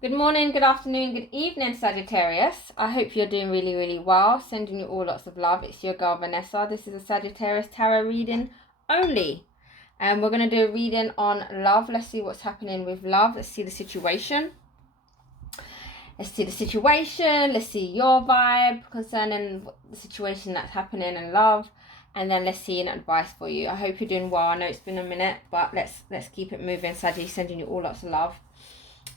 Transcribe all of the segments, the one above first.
Good morning, good afternoon, good evening, Sagittarius. I hope you're doing really, really well. Sending you all lots of love. It's your girl, Vanessa. This is a Sagittarius tarot reading only. And we're going to do a reading on love. Let's see what's happening with love. Let's see the situation. Let's see your vibe concerning the situation that's happening in love. And then let's see an advice for you. I hope you're doing well. I know it's been a minute, but let's keep it moving. Saggy, sending you all lots of love.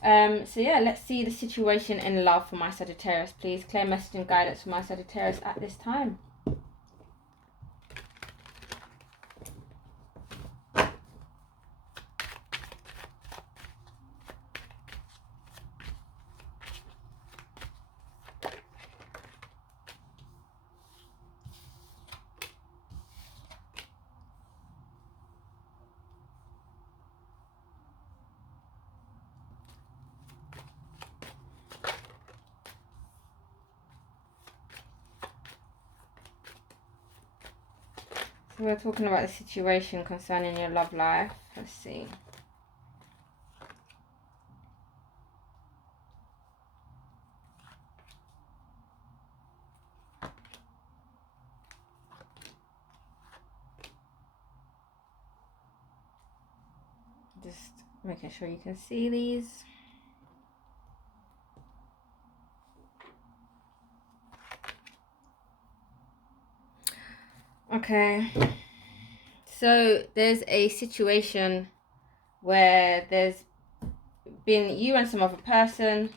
So yeah, let's see the situation in love for my Sagittarius, please. Clear message and guidance for my Sagittarius at this time. So we're talking about the situation concerning your love life. Let's see. Just making sure you can see these. Okay. So there's a situation where there's been you and some other person,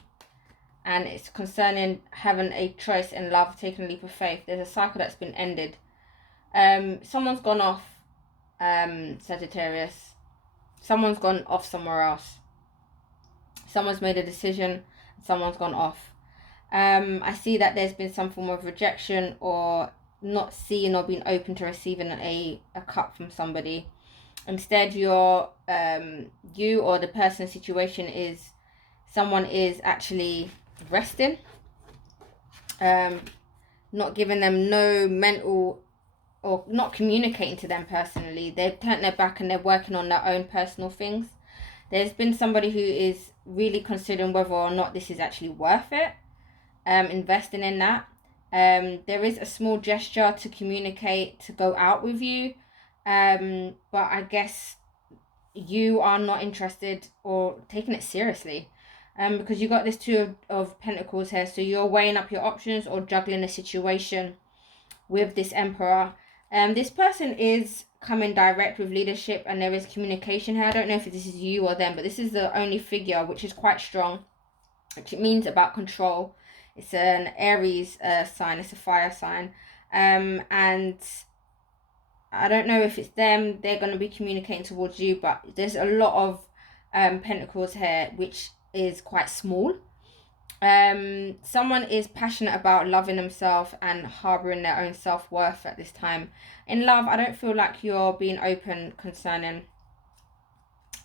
and it's concerning having a choice in love, taking a leap of faith. There's a cycle that's been ended. Someone's gone off, Sagittarius. Someone's gone off somewhere else. Someone's made a decision, someone's gone off. I see that there's been some form of rejection or not seeing or being open to receiving a cup from somebody. Instead, you or the person's situation is someone is actually resting, not giving them no mental, or not communicating to them personally. They've turned their back and they're working on their own personal things. There's been somebody who is really considering whether or not this is actually worth it, investing in that. There is a small gesture to communicate, to go out with you, but I guess you are not interested or taking it seriously, because you got this Two of Pentacles here, so you're weighing up your options or juggling a situation with this Emperor. This person is coming direct with leadership, and there is communication here. I don't know if this is you or them, but this is the only figure, which is quite strong, which it means about control. It's an Aries sign. It's a fire sign, and I don't know if it's them. They're going to be communicating towards you, but there's a lot of pentacles here, which is quite small. Someone is passionate about loving themselves and harboring their own self-worth at this time. In love, I don't feel like you're being open concerning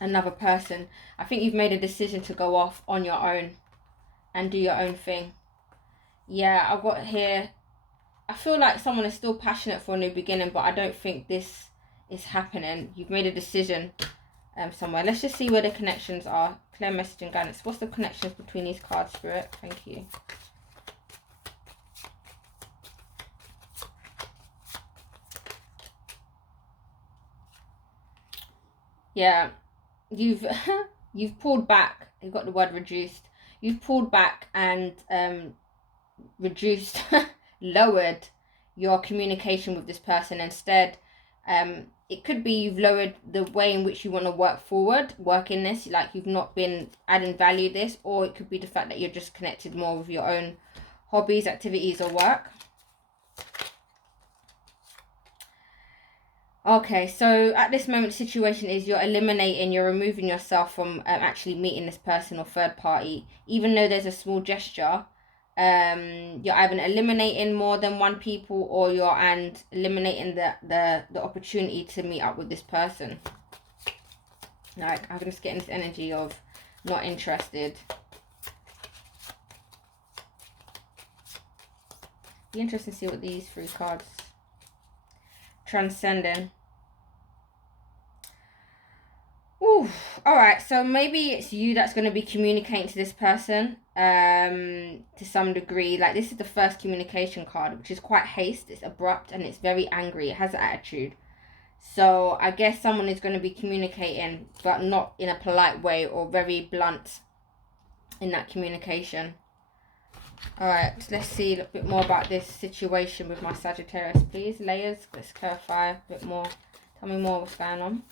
another person. I think you've made a decision to go off on your own and do your own thing. Yeah, I've got here, I feel like someone is still passionate for a new beginning, but I don't think this is happening. You've made a decision somewhere. Let's just see where the connections are. Clear message and guidance. What's the connections between these cards, Spirit? Thank you. Yeah, you've you've pulled back. You've got the word reduced. You've pulled back and reduced, lowered your communication with this person. Instead, it could be you've lowered the way in which you want to work in this, like you've not been adding value this, or it could be the fact that you're just connected more with your own hobbies, activities, or work. Okay, so at this moment, the situation is you're removing yourself from actually meeting this person or third party, even though there's a small gesture. You're either eliminating more than one people, or you're eliminating the opportunity to meet up with this person. Like, I'm just getting this energy of not interested. Be interesting to see what these three cards. Transcending. Ooh, All right, so maybe it's you that's going to be communicating to this person to some degree. Like, this is the first communication card, which is quite haste, it's abrupt, and it's very angry. It has an attitude. So I guess someone is going to be communicating, but not in a polite way or very blunt in that communication. All right, let's see a bit more about this situation with my Sagittarius, please. Layers, let's clarify a bit more. Tell me more what's going on.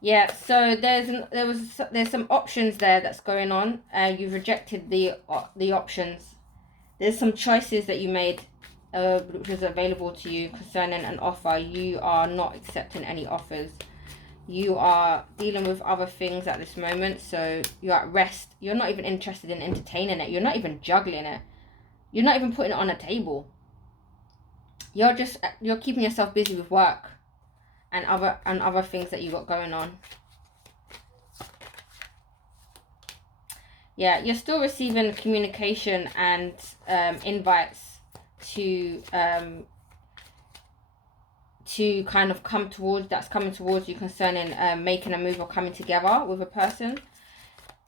Yeah, so there's some options there that's going on. You've rejected the options. There's some choices that you made, which was available to you concerning an offer. You are not accepting any offers. You are dealing with other things at this moment, so you're at rest. You're not even interested in entertaining it. You're not even juggling it. You're not even putting it on a table. You're keeping yourself busy with work and other things that you got going on. Yeah, you're still receiving communication and invites to kind of coming towards you concerning making a move or coming together with a person.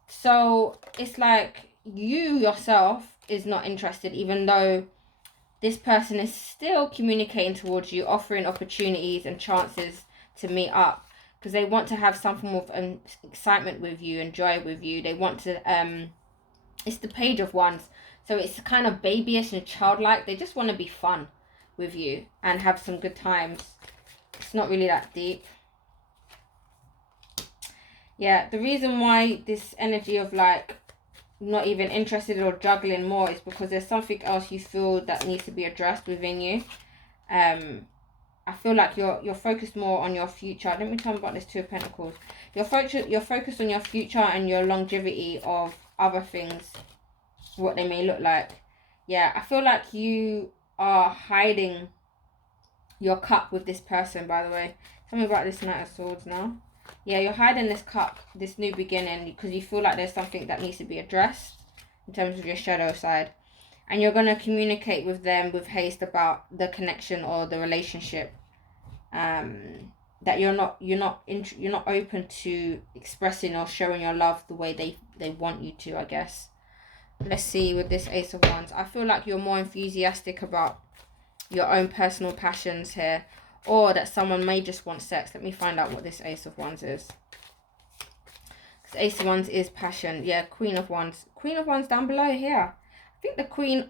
So it's like you yourself is not interested, even though this person is still communicating towards you, offering opportunities and chances to meet up, because they want to have some form of excitement with you and joy with you. They want to it's the Page of Wands, so it's kind of babyish and childlike. They just want to be fun with you and have some good times. It's not really that deep. Yeah, the reason why this energy of like not even interested or juggling more is because there's something else you feel that needs to be addressed within you. I feel like you're focused more on your future. Let me tell you about this Two of Pentacles. You're focused on your future and your longevity of other things, what they may look like. Yeah, I feel like you are hiding your cup with this person, by the way. Tell me about this Knight of Swords now. Yeah, you're hiding this cup, this new beginning, because you feel like there's something that needs to be addressed in terms of your shadow side. And you're going to communicate with them with haste about the connection or the relationship. That you're not open to expressing or showing your love the way they want you to, I guess. Let's see with this Ace of Wands. I feel like you're more enthusiastic about your own personal passions here, or that someone may just want sex. Let me find out what this Ace of Wands is. Because Ace of Wands is passion. Yeah, Queen of Wands. Queen of Wands down below here. I think the Queen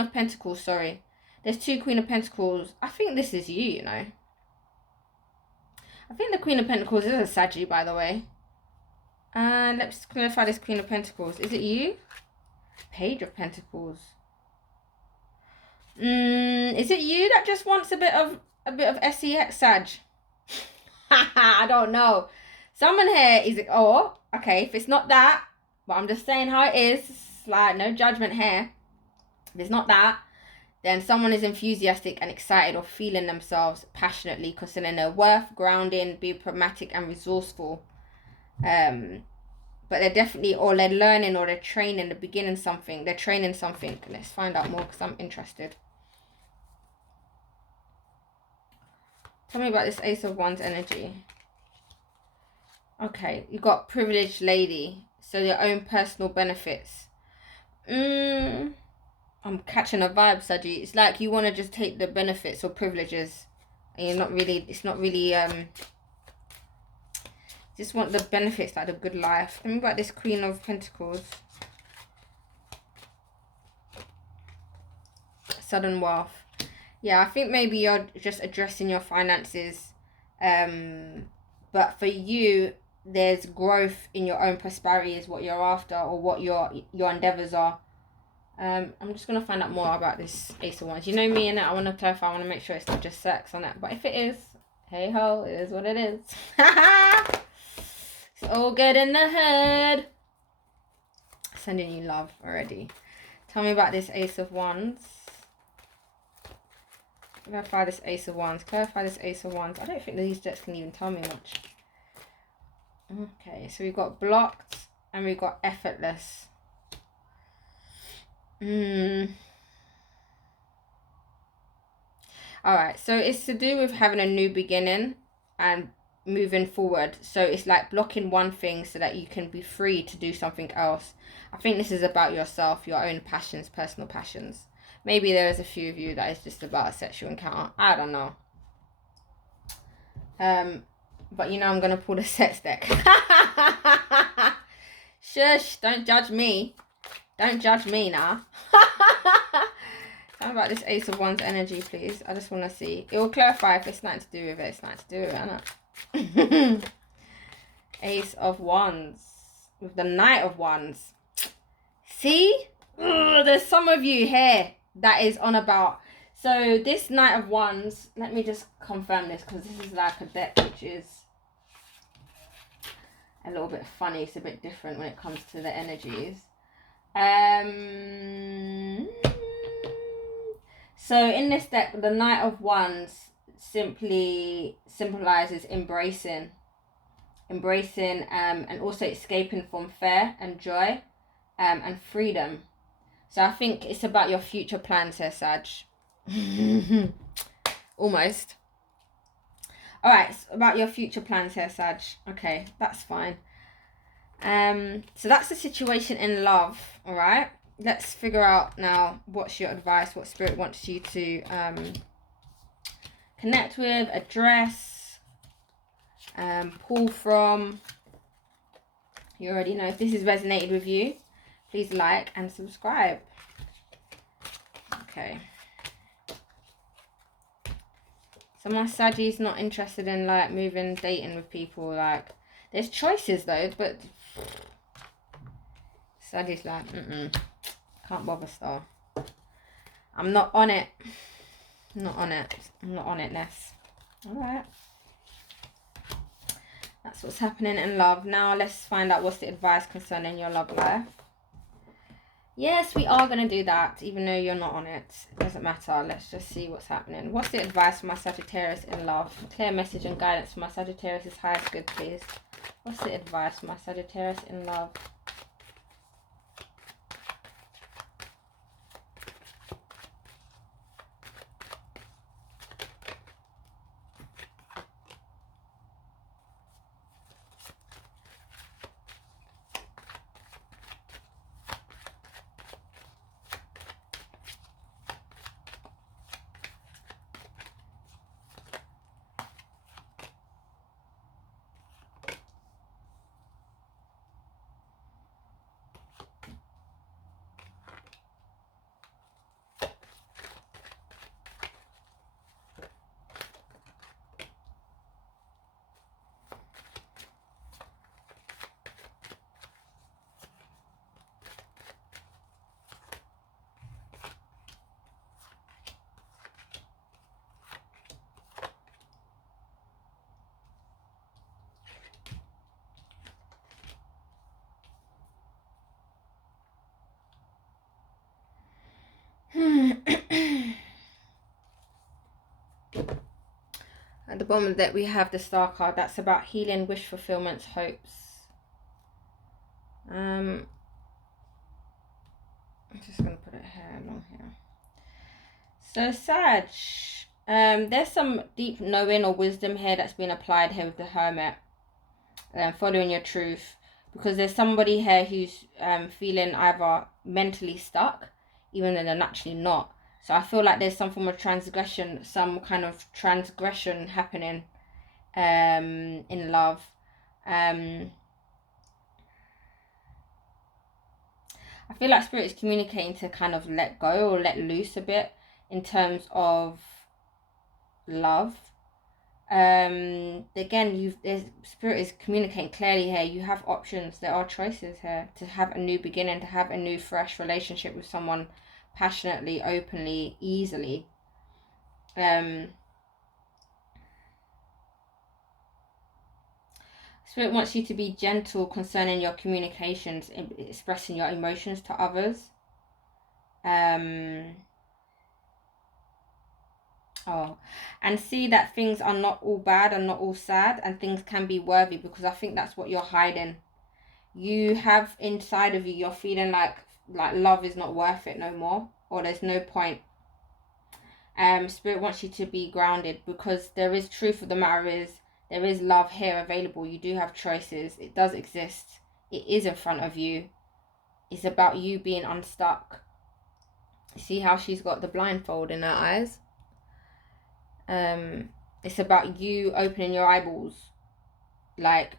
of Pentacles, sorry. There's two Queen of Pentacles. I think this is you, you know. I think the Queen of Pentacles is a Saggy, by the way. And let's clarify this Queen of Pentacles. Is it you? Page of Pentacles. Is it you that just wants a bit of sex, Sag? I don't know. Someone here is it? Oh, okay. If it's not that, but I'm just saying how it is. It's like no judgment here. If it's not that, then someone is enthusiastic and excited or feeling themselves passionately concerning their worth, grounding, be pragmatic and resourceful. But they're definitely, or they're learning, or they're training, they're beginning something. They're training something. Let's find out more because I'm interested. Tell me about this Ace of Wands energy. Okay, you got privileged lady. So your own personal benefits. I'm catching a vibe, Saji. It's like you want to just take the benefits or privileges. And you're not really, it's not really, just want the benefits, like the good life. Tell me about this Queen of Pentacles. Sudden wealth. Yeah, I think maybe you're just addressing your finances. But for you, there's growth in your own prosperity is what you're after, or what your endeavors are. I'm just going to find out more about this Ace of Wands. You know me and that. I want to clarify. I want to make sure it's not just sex on that. But if it is, hey ho, it is what it is. It's all good in the head. Sending you love already. Tell me about this Ace of Wands. Clarify this Ace of Wands. Clarify this Ace of Wands. I don't think these decks can even tell me much. Okay, so we've got blocked and we've got effortless. All right, so it's to do with having a new beginning and moving forward. So it's like blocking one thing so that you can be free to do something else. I think this is about yourself, your own passions, personal passions. Maybe there is a few of you that is just about a sexual encounter. I don't know. But you know I'm gonna pull the sex deck. Shush! Don't judge me. Don't judge me now. How about this Ace of Wands energy, please? I just want to see. It will clarify if it's nothing to do with it. It's nothing to do with it, isn't it? Ace of Wands with the Knight of Wands. See? Ugh, there's some of you here that is on about. So this Knight of Wands, let me just confirm this because this is like a deck which is a little bit funny. It's a bit different when it comes to the energies. So in this deck, the Knight of Wands simply symbolizes embracing, and also escaping from fear and joy, and freedom. So I think it's about your future plans here, Sag. Almost. All right, it's about your future plans here, Sag. Okay, that's fine. So that's the situation in love. All right. Let's figure out now what's your advice, what Spirit wants you to connect with, address, pull from. You already know. If this has resonated with you, please like and subscribe. Okay. So my Saggie's not interested in like moving, dating with people. Like, there's choices though, but Saggie's like, can't bother, star. I'm not on it. I'm not on it. I'm not on it, Ness. Alright. That's what's happening in love. Now let's find out what's the advice concerning your love life. Yes, we are going to do that, even though you're not on it. It doesn't matter. Let's just see what's happening. What's the advice for my Sagittarius in love? Clear message and guidance for my Sagittarius' highest good, please. What's the advice for my Sagittarius in love? At the bottom of the deck, we have the Star card. That's about healing, wish fulfillments, hopes. I'm just going to put it here, along here. So, Sag, there's some deep knowing or wisdom here that's been applied here with the Hermit. Following your truth. Because there's somebody here who's feeling either mentally stuck, even though they're naturally not. So I feel like there's some form of transgression, some kind of transgression happening in love. I feel like Spirit is communicating to kind of let go or let loose a bit in terms of love. Again, Spirit is communicating clearly here. You have options. There are choices here to have a new beginning, to have a new fresh relationship with someone passionately, openly, easily. Spirit wants you to be gentle concerning your communications, expressing your emotions to others. And see that things are not all bad and not all sad, and things can be worthy, because I think that's what you're hiding. You have inside of you, you're feeling like love is not worth it no more, or there's no point. Spirit wants you to be grounded, because there is, truth of the matter is, there is love here available. You do have choices. It does exist. It is in front of you. It's about you being unstuck. See how she's got the blindfold in her eyes? It's about you opening your eyeballs. Like,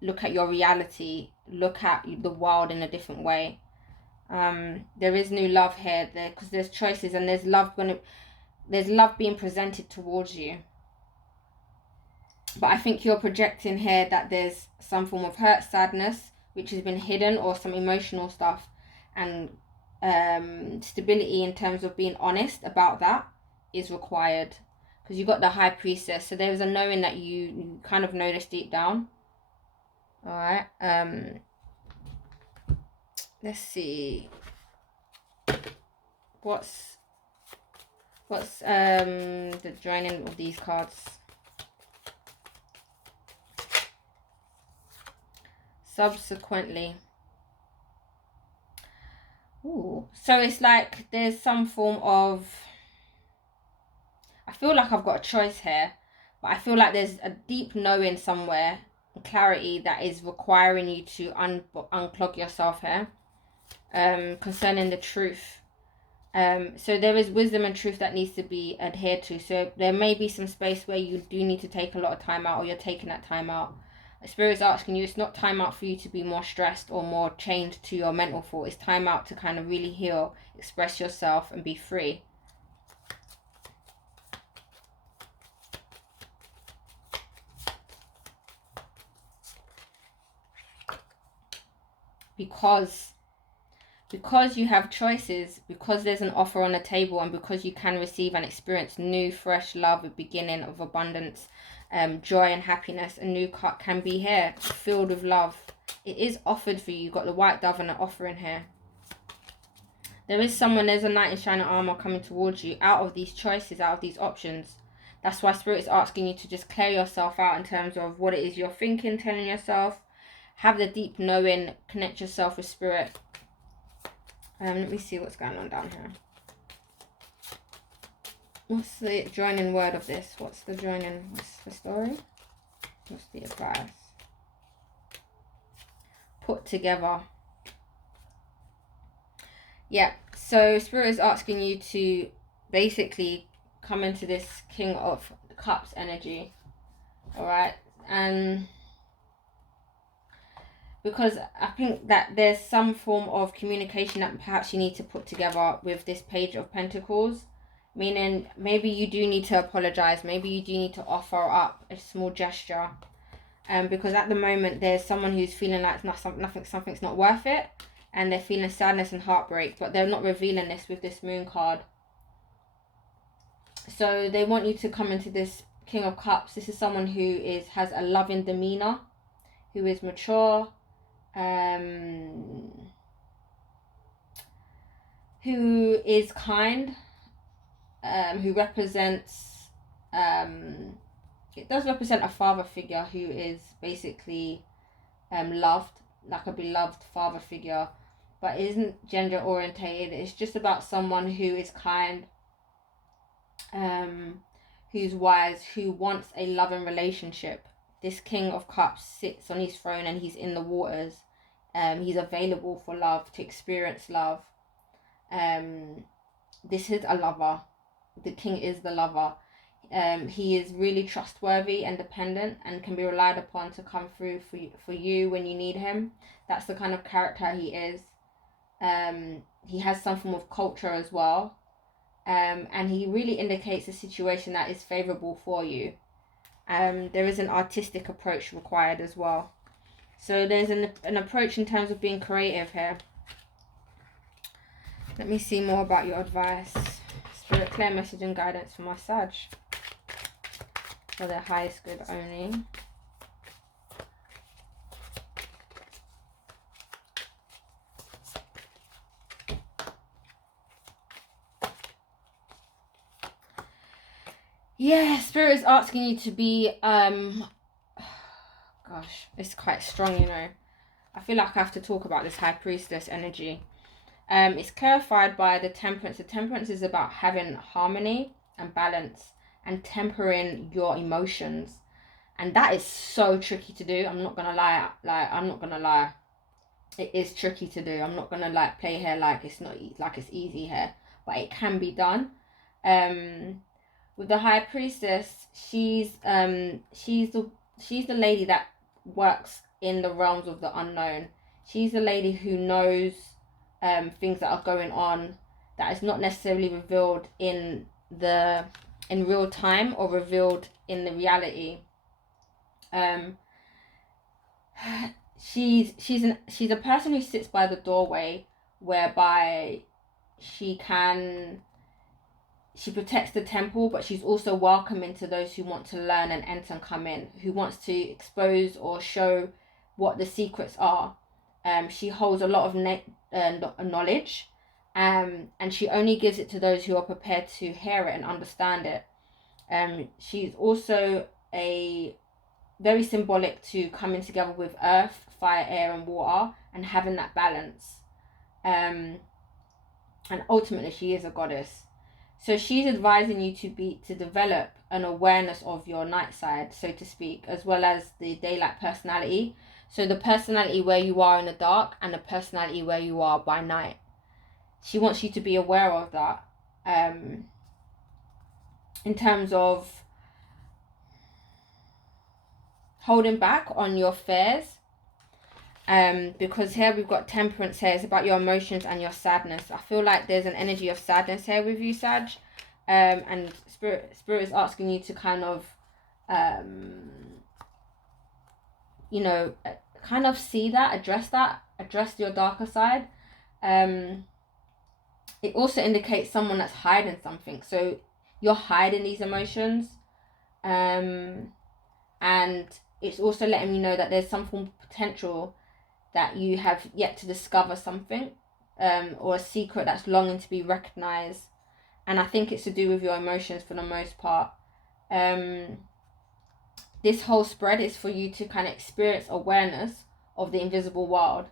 look at your reality. Look at the world in a different way. There is new love here, because there's choices, and there's love being presented towards you. But I think you're projecting here that there's some form of hurt, sadness, which has been hidden, or some emotional stuff, and stability in terms of being honest about that is required, because you got the High Priestess. So there's a knowing that you kind of know this deep down. All right. Let's see. What's the joining of these cards? Subsequently. Ooh. So it's like there's some form of, I feel like I've got a choice here, but I feel like there's a deep knowing somewhere, clarity, that is requiring you to unclog yourself here, concerning the truth. So there is wisdom and truth that needs to be adhered to. So there may be some space where you do need to take a lot of time out, or you're taking that time out. Spirit's asking you, it's not time out for you to be more stressed or more chained to your mental thought. It's time out to kind of really heal, express yourself, and be free. Because you have choices, because there's an offer on the table, and because you can receive and experience new, fresh love, a beginning of abundance, joy and happiness. A new cut can be here, filled with love. It is offered for you. You've got the white dove and an offer in here. There is someone, there's a knight in shining armor coming towards you out of these choices, out of these options. That's why Spirit is asking you to just clear yourself out in terms of what it is you're thinking, telling yourself. Have the deep knowing, connect yourself with Spirit. Let me see what's going on down here. What's the joining word of this? What's the joining? What's the story? What's the advice? Put together. Yeah, so Spirit is asking you to basically come into this King of Cups energy. Alright? And because I think that there's some form of communication that perhaps you need to put together with this Page of Pentacles. Meaning, maybe you do need to apologize. Maybe you do need to offer up a small gesture. Because at the moment, there's someone who's feeling like something's not worth it. And they're feeling sadness and heartbreak. But they're not revealing this with this Moon card. So they want you to come into this King of Cups. This is someone who has a loving demeanor. Who is mature. Who is kind. Who represents, it does represent a father figure who is basically loved, like a beloved father figure, but it isn't gender orientated. It's just about someone who is kind, who's wise, who wants a loving relationship. This King of Cups sits on his throne and he's in the waters. He's available for love, to experience love. This is a lover. The king is the lover. He is really trustworthy and dependent, and can be relied upon to come through for you when you need him. That's the kind of character he is. He has some form of culture as well. And he really indicates a situation that is favorable for you. There is an artistic approach required as well. So there's an approach in terms of being creative here. Let me see more about your advice. Spirit, clear message and guidance for my Sag. For their highest good only. Yeah, Spirit is asking you to be, gosh, it's quite strong, you know. I feel like I have to talk about this High Priestess energy. It's clarified by the Temperance. The Temperance is about having harmony and balance and tempering your emotions. And that is so tricky to do. I'm not gonna lie. It is tricky to do. I'm not gonna play here like it's not like it's easy here, but it can be done. With the High Priestess, she's the lady that works in the realms of the unknown. She's the lady who knows things that are going on that is not necessarily revealed in real time or revealed in the reality. She's a person who sits by the doorway, whereby she protects the temple, but she's also welcoming to those who want to learn and enter and come in, who wants to expose or show what the secrets are. She holds a lot of knowledge, and she only gives it to those who are prepared to hear it and understand it. She's also very symbolic to coming together with earth, fire, air, and water, and having that balance. And ultimately, she is a goddess. So she's advising you to develop an awareness of your night side, so to speak, as well as the daylight personality. So the personality where you are in the dark and the personality where you are by night. She wants you to be aware of that. In terms of holding back on your fears. Because here we've got temperance here. It's about your emotions and your sadness. I feel like there's an energy of sadness here with you, Sag. And spirit is asking you to kind of kind of see that, address your darker side. It also indicates someone that's hiding something. So you're hiding these emotions. And it's also letting me know that there's some form of potential that you have yet to discover something, or a secret that's longing to be recognized. And I think it's to do with your emotions for the most part. This whole spread is for you to kind of experience awareness of the invisible world,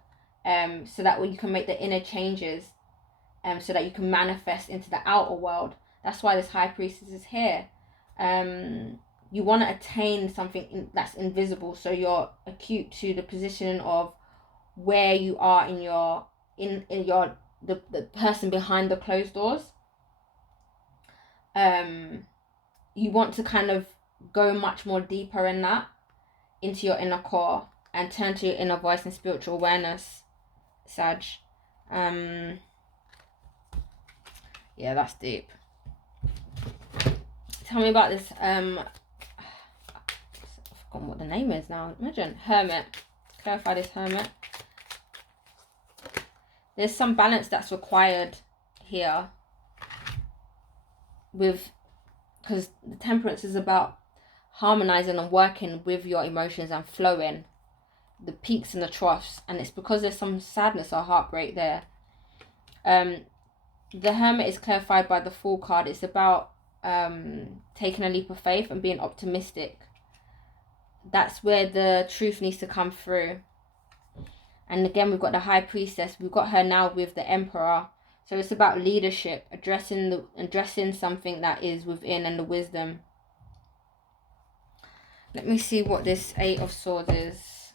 so that when you can make the inner changes, so that you can manifest into the outer world. That's why this High Priestess is here. You want to attain something that's invisible, so you're acute to the position of where you are in the person behind the closed doors. You want to kind of go much more deeper in that, into your inner core, and turn to your inner voice and spiritual awareness, Sag. Yeah, that's deep. Tell me about this I've forgotten what the name is now. Imagine Hermit. Clarify this Hermit. There's some balance that's required here because the temperance is about harmonizing and working with your emotions and flowing the peaks and the troughs, and it's because there's some sadness or heartbreak there. The Hermit is clarified by the Fool card. It's about taking a leap of faith and being optimistic. That's where the truth needs to come through. And again, we've got the High Priestess. We've got her now with the Emperor. So it's about leadership, addressing something that is within, and the wisdom. Let me see what this Eight of Swords is.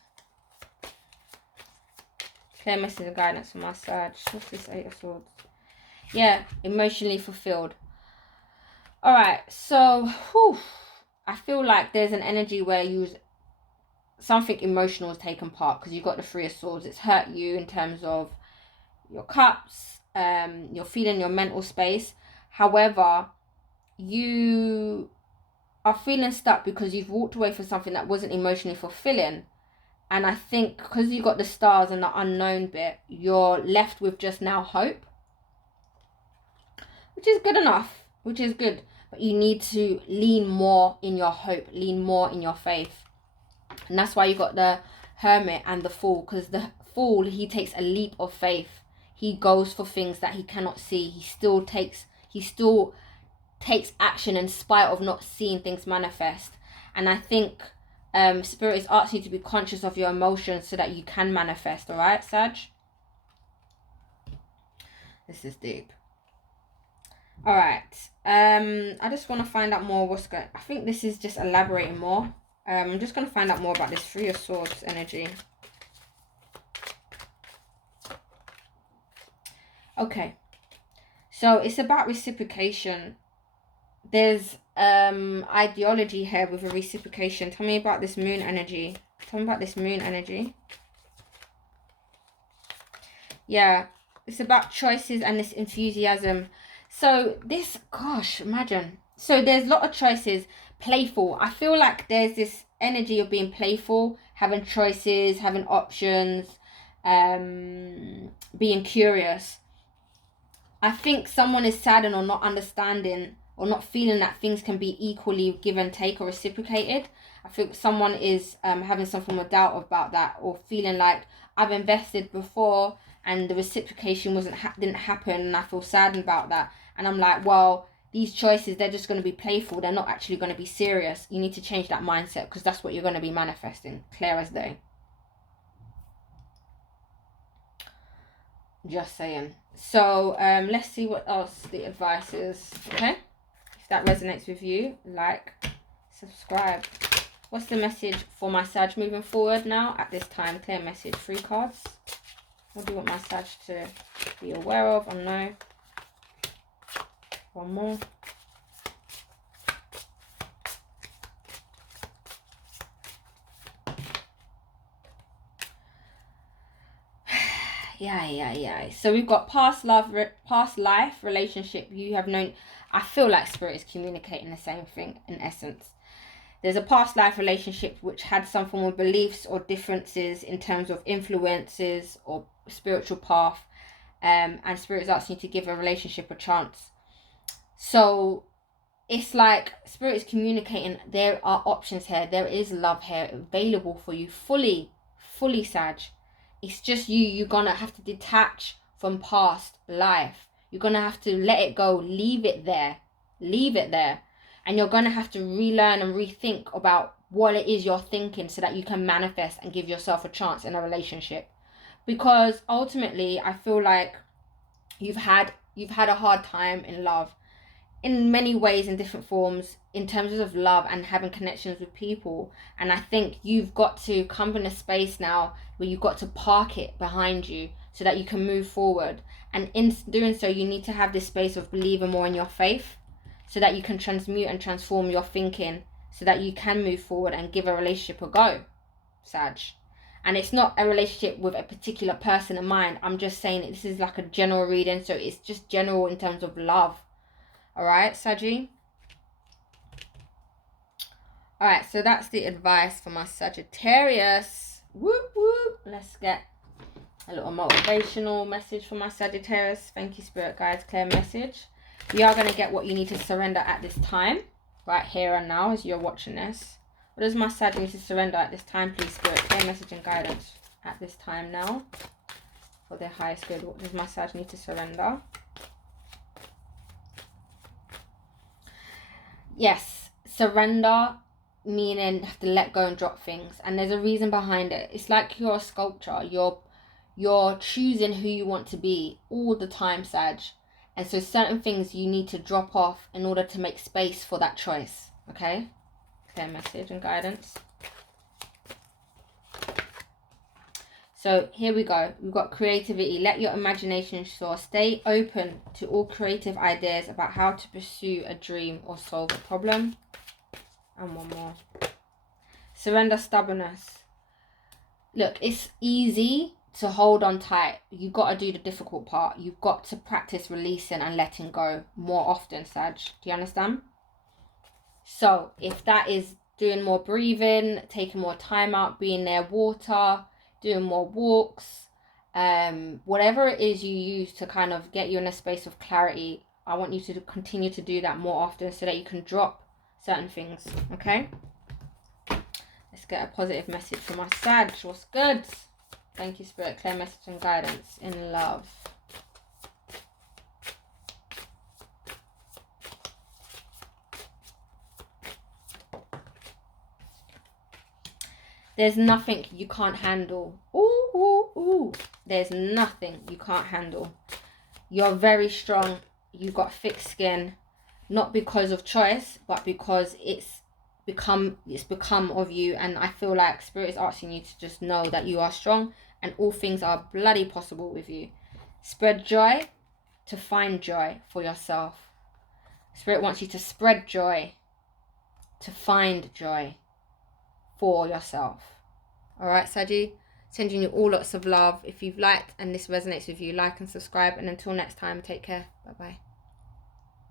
Clear message and guidance for my Sag. What's this Eight of Swords? Yeah, emotionally fulfilled. Alright, so I feel like there's an energy where something emotional has taken part, because you've got the Three of Swords. It's hurt you in terms of your cups, you're feeling your mental space. However, you are feeling stuck because you've walked away from something that wasn't emotionally fulfilling. And I think because you got the stars and the unknown bit, you're left with just now hope, which is good enough, which is good. But you need to lean more in your hope, lean more in your faith. And that's why you got the Hermit and the Fool, because the Fool, he takes a leap of faith. He goes for things that he cannot see. He still takes action in spite of not seeing things manifest. And I think Spirit is asking you to be conscious of your emotions so that you can manifest. All right, Sag? This is deep. All right. I just want to find out more what's going. I think this is just elaborating more. I'm just going to find out more about this Three of Swords energy. Okay. So it's about reciprocation. There's ideology here with a reciprocation. Tell me about this moon energy. Tell me about this moon energy. Yeah, it's about choices and this enthusiasm. So this, gosh, imagine. So there's a lot of choices. Playful. I feel like there's this energy of being playful, having choices, having options, being curious. I think someone is saddened or not understanding or not feeling that things can be equally give and take or reciprocated. I think someone is having some form of doubt about that, or feeling like I've invested before and the reciprocation didn't happen, and I feel saddened about that. And I'm like, well, these choices, they're just going to be playful. They're not actually going to be serious. You need to change that mindset, because that's what you're going to be manifesting. Clear as day. Just saying. So let's see what else the advice is. Okay, if that resonates with you, like, subscribe. What's the message for my Sag moving forward now at this time? Clear message. 3 cards. What do you want my Sag to be aware of or know? One more. Yeah. So we've got past life relationship you have known. I feel like Spirit is communicating the same thing in essence. There's a past life relationship which had some form of beliefs or differences in terms of influences or spiritual path, and Spirit is asking you to give a relationship a chance. So it's like Spirit is communicating there are options here. There is love here available for you fully, Sag. It's just you're gonna have to detach from past life. You're gonna have to let it go, leave it there. And you're gonna have to relearn and rethink about what it is you're thinking, so that you can manifest and give yourself a chance in a relationship. Because ultimately, I feel like you've had a hard time in love, in many ways, in different forms, in terms of love and having connections with people. And I think you've got to come in a space now where you've got to park it behind you so that you can move forward. And in doing so, you need to have this space of believing more in your faith, so that you can transmute and transform your thinking, so that you can move forward and give a relationship a go, Sag. And it's not a relationship with a particular person in mind. I'm just saying this is like a general reading, so it's just general in terms of love. Alright, Saggy? Alright, so that's the advice for my Sagittarius. Whoop, whoop. Let's get a little motivational message for my Sagittarius. Thank you, Spirit Guides. Clear message. You are going to get what you need to surrender at this time. Right here and now as you're watching this. What does my Sag need to surrender at this time, please, Spirit? Clear message and guidance at this time now. For their highest good, what does my Sag need to surrender? Yes, surrender, meaning have to let go and drop things, and there's a reason behind it. It's like you're a sculptor. You're choosing who you want to be all the time, Sag, and so certain things you need to drop off in order to make space for that choice. Okay, clear message and guidance. So here we go. We've got creativity. Let your imagination soar. Stay open to all creative ideas about how to pursue a dream or solve a problem. And one more. Surrender stubbornness. Look, it's easy to hold on tight. You've got to do the difficult part. You've got to practice releasing and letting go more often, Sag. Do you understand? So if that is doing more breathing, taking more time out, being near water, doing more walks, whatever it is you use to kind of get you in a space of clarity, I want you to continue to do that more often so that you can drop certain things. Okay, let's get a positive message from my Sag. What's good? Thank you, Spirit. Clear message and guidance in love. There's nothing you can't handle. Ooh. There's nothing you can't handle. You're very strong. you got thick skin, not because of choice, but because it's become of you. And I feel like Spirit is asking you to just know that you are strong and all things are bloody possible with you. Spread joy to find joy for yourself. Spirit wants you to spread joy to find joy for yourself. All right, Saji, sending you all lots of love. If you've liked and this resonates with you, like and subscribe. And until next time, take care. Bye bye.